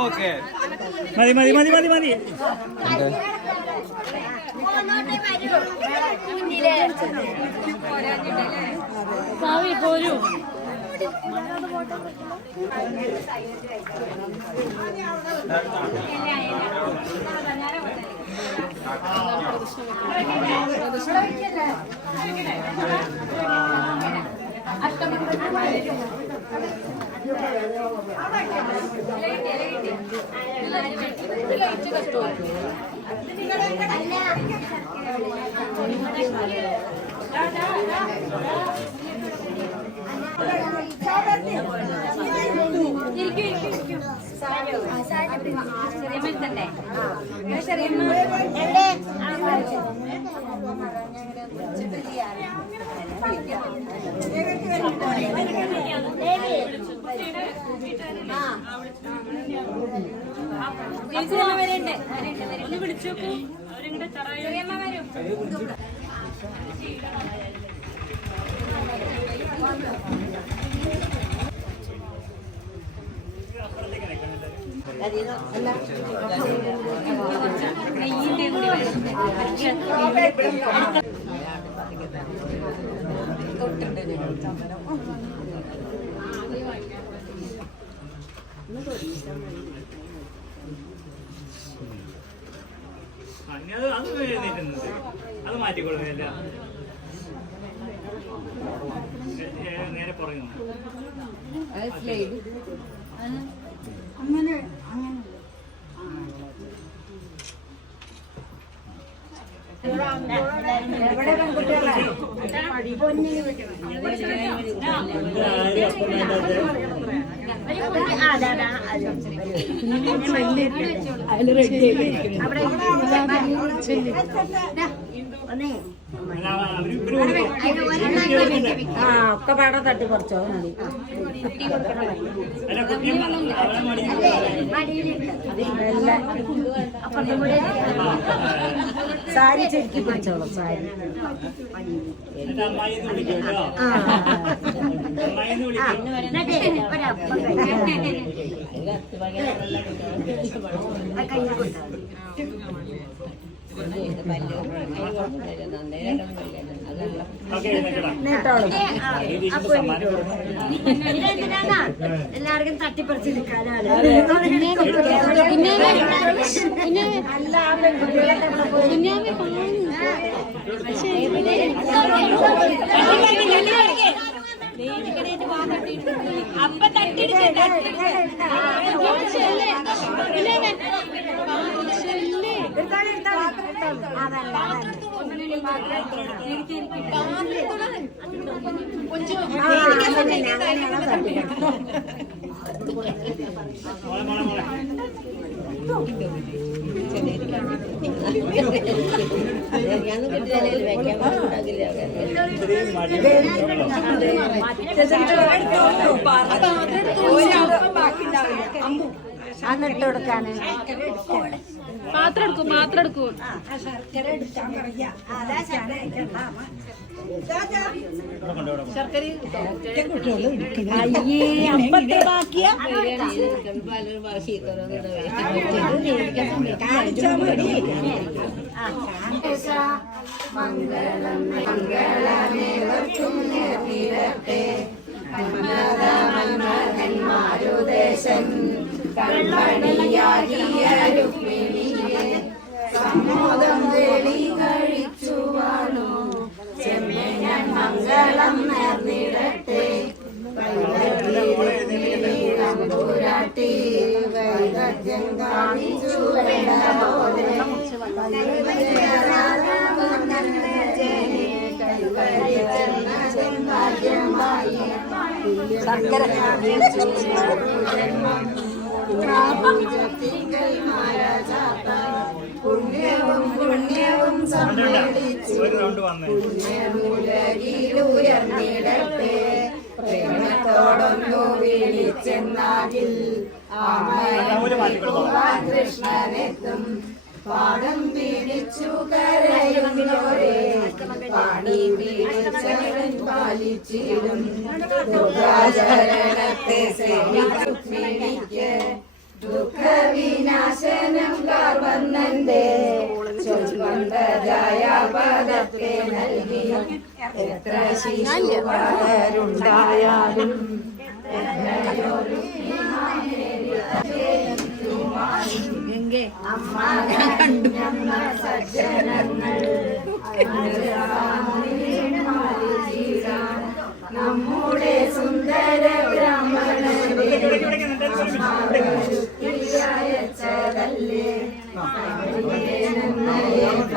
Okay. മതി മതി മതി മതി മതി. ഭാവി പോരൂ ഇരിക്കൂ ചെറിയമ്മ എത്തണ്ടേ ചെറിയമ്മ ചെറിയമ്മ വിളിച്ചോക്കൂ ചെറിയമ്മ വരൂ നെയ്യിന്റെ കൂടി വരണ്ടേ അത് മാറ്റിക്കൊള്ളുന്നില്ല നേരെ പറയുന്നു ആ ഒക്കെ പാടെ തട്ടി കുറച്ചോ മതി. സാരി ചെരുക്കി പിടിച്ചോളൂ സാരി. ആ. അമ്മായി എന്ന് തട്ടിപ്പറിച്ചിരിക്കാനാണ് എഴുന്നേറ്റടാ നേട്ടോളൂ ഇത് സമ്മാനം കൊടുക്കണം എടുക്കും മാത്രം എടുക്കും. അല്ല ആ പെൺകുട്ടികളൊക്കെ ഇവിടെ പോയി അപ്പൊ തട്ടിടിച്ചേ അതല്ല അതല്ല മോളെ മോളെ മോളെ ഇത്രയും മടി അന്നിട്ട് കൊടുക്കാന് പാത്രം എടുക്കൂ പാത്രം ഉയർന്നിടട്ടെ പ്രേമത്തോടൊന്നു വിളിച്ചെന്നാകിൽ കൃഷ്ണനെത്തും പാടം പിടിച്ചു കരയുന്നോരെ പാണി പിടിച്ചവൻ പാലിച്ചിടും ദുഃഖാചരണത്തെ സേവിക്ക് ദുഃഖവിനാശനം കാർവന്നന്റെ എത്ര ശിശുവാരുണ്ടായാലും നമ്മുടെ സുന്ദര ബ്രാഹ്മണനെ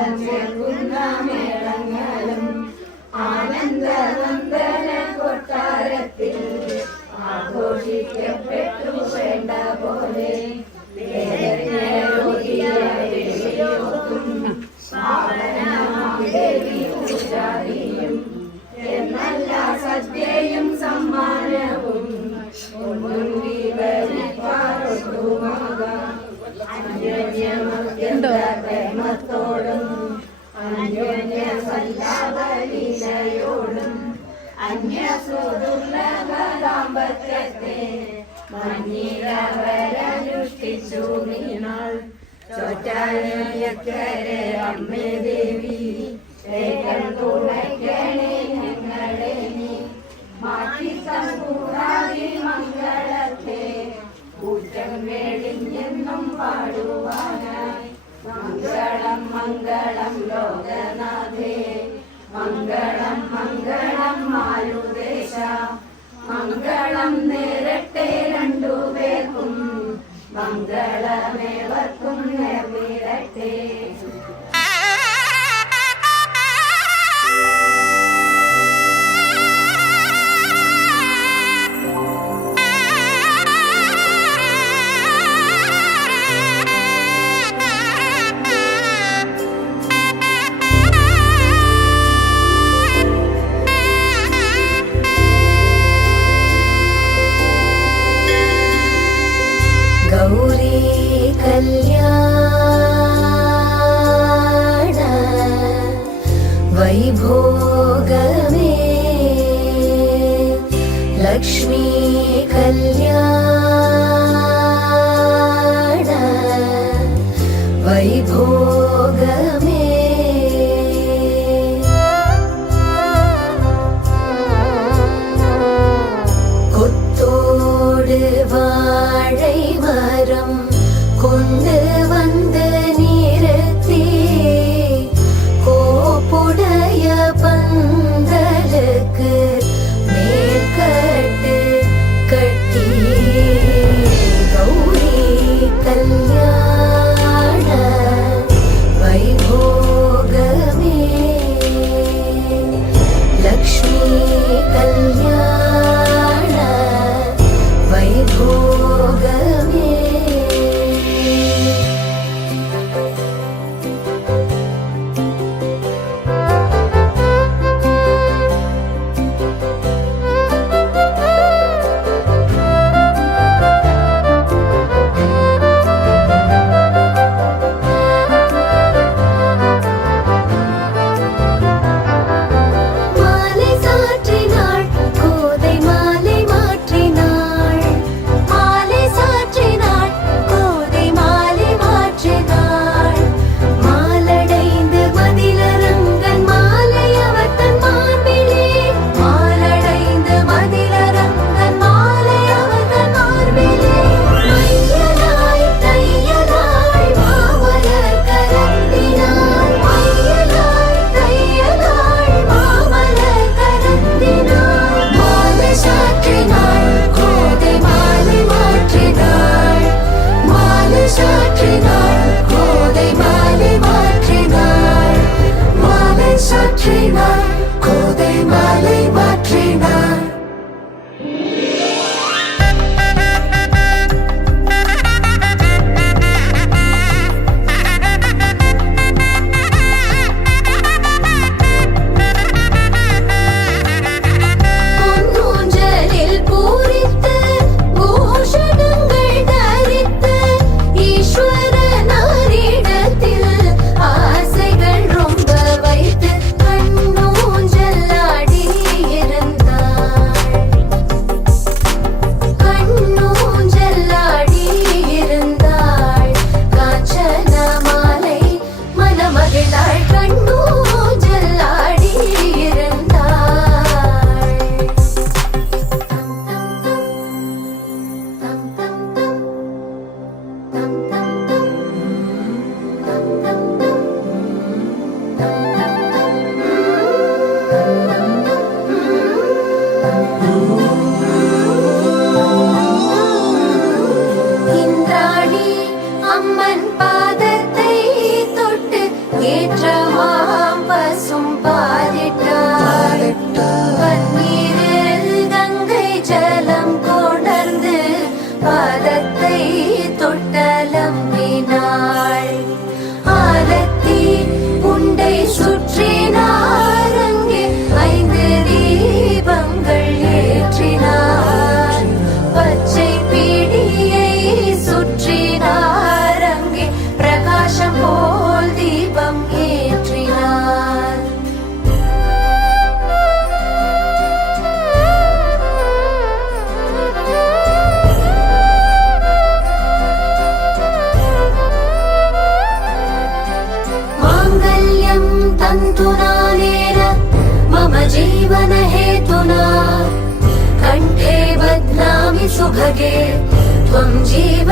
ആനന്ദം ചേർക്കുന്ന മേളങ്ങളും ആനന്ദനന്ദന കൊട്ടാരത്തിൽ ആഘോഷിക്കപ്പെട്ടു വേണ്ട പോലെ. എന്നല്ല സദ്യയും സമ്മാനവും ഒന്നും വിവരിപ്പാറൊട്ടുമാകാം അന്യോന്യമത്യന്ത അന്യോന്യ അന്യസുദുർലഭദാമ്പത്യത്തെ അന്യസുദുർലഭ ദാമ്പത്യത്തെ മഞ്ഞിലവരനുഷ്ഠിച്ചു നീണാൾ ചോറ്റാനിയക്കരെ അമ്മേ ദേവി വേഗം തുണയ്ക്കണേ ഞങ്ങളെ നീ. മാറ്റി സമ്പൂർണാതി മംഗളത്തെ കൂറ്റം വേളിഞ്ഞെന്നും പാടുവാനായി. മംഗളം മംഗളം ലോകനാഥേ. മംഗളം മംഗളം മാരുദേശ മംഗളം നേരട്ടെ രണ്ടുപേർക്കും മംഗളമേവർക്കും നേർന്നിരട്ടെ लक्ष्मी कल्याण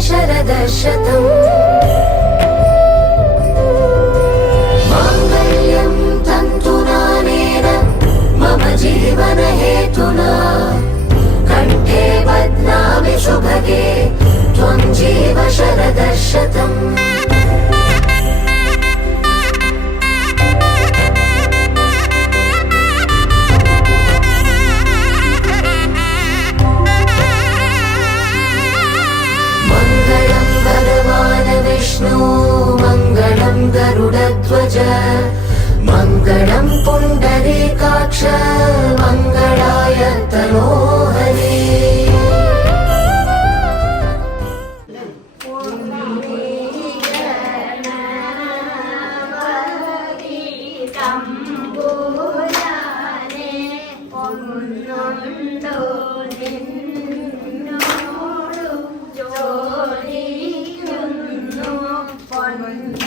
శరదశతం మాంగళ్యం తంతునానేన మమ జీవన హేతునా. కంఠే బధ్నామి శుభగే త్వం జీవ శరదశతం Allah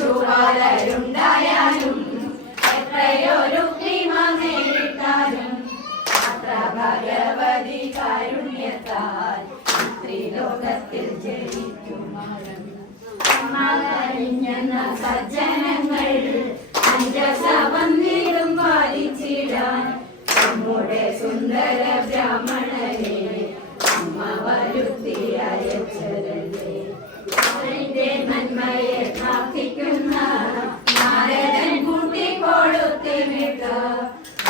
ശുപാലുണ്ടായാലും എത്രയൊരു ക്ലിമ നേരിട്ടാലും ഭഗവതി കാരുണ്യത്താൽ ത്രിലോകത്തിൽ ജയിക്കുമാറിഞ്ഞ സജ്ജനങ്ങൾ അഞ്ചസവന്നിലും പാലിച്ചിടാൻ നമ്മുടെ സുന്ദര ബ്രാഹ്മണനെ അമ്മ വരുത്തി അയച്ചതല്ലേ? നിന്റെ നന്മയെ പ്രാർത്ഥിക്കുന്ന നാരദൻ കൂട്ടിക്കൊടുത്തിമിട്ട്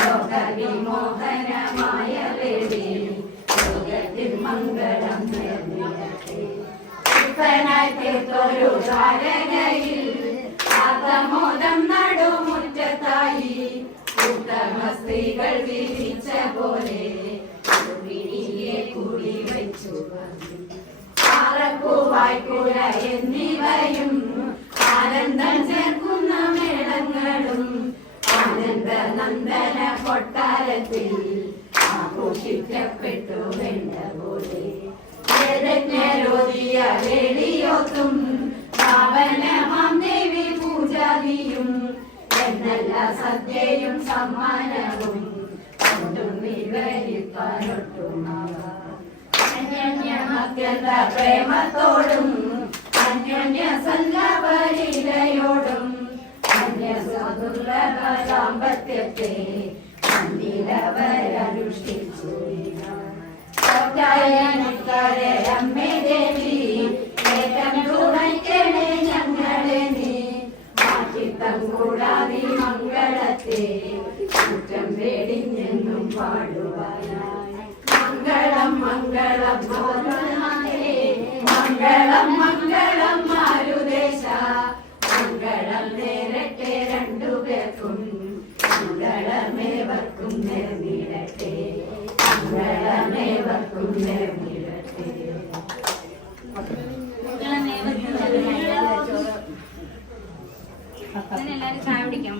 ലോകവിമോഹനമായ വേദി ലോകത്തിൽ മംഗളം തീർത്തൊരു ധാരണയിൽ ആത്മോദം നടുമുറ്റത്തായി ഉത്തമ സ്ത്രീകൾ വിധിച്ച പോലെ കുടി വെച്ചു പറഞ്ഞു പാറപ്പൂവായ്ക്കുല എന്നിവയും ആനന്ദം ചേർക്കുന്ന മേളങ്ങളും ആനന്ദ നന്ദന കൊട്ടാരത്തിൽ ആഘോഷിക്കപ്പെട്ടു വേണ്ട പോലെ. വേദജ്ഞരോധിയ വേളിയോത്തും പ്രേമത്തോടും അന്യോന്യ സല്ലപരിലയോടും അന്യ സദുർലഭ ദാമ്പത്യത്തെ അന്തിരവരനുഷ്ഠിച്ചു അമ്മേ ദേവി ഏകം തുണയ്ക്കണേ ഞങ്ങളെ നീ. മാറ്റിത്തം കൂടാതെ മംഗളത്തെ കുറ്റം വേടിഞ്ഞെന്നും പാടുവാനായി. മംഗളം മംഗളം മംഗളം മംഗളം മാരുദേശ മംഗളം നേരട്ടെ രണ്ടുപേർക്കും മംഗളമേവർക്കും നേർന്നിടട്ടെ. മംഗളമേവർക്കും നേർന്നിടട്ടെ. എല്ലാരും ചായ പിടിക്കാം